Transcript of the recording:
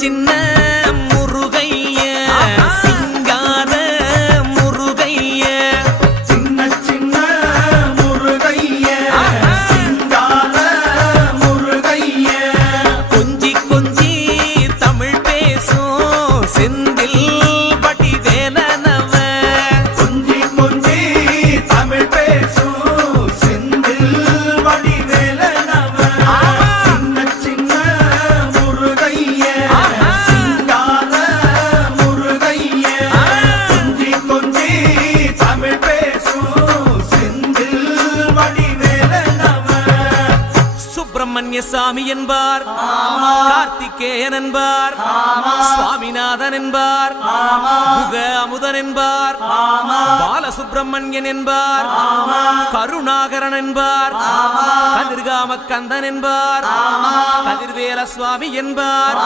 சின்ன முருகைய சிங்கார முருகைய சின்ன முருகைய சிங்கார முருகைய கொஞ்சி கொஞ்சி தமிழ் பேசும் செந்தில் வடிவேலனவ கொஞ்சி கொஞ்சி தமிழ் பேசும் செந்தில் வடிவேலனவ சின்ன முருகைய சிங்கார முருகைய கொஞ்சி கொஞ்சி தமிழ் பேசும் செந்தில் வடிவேலனவ சுப்பிரமணிய சாமி என்பார், கார்த்திகேயன் என்பார், சுவாமிநாதன் என்பார், முக அமுதன் என்பார், பாலசுப்பிரமணியன் என்பார், கருணாகரன் என்பார், கதிர்காம கந்தன் என்பார், கதிர்வேல சுவாமி என்பார்.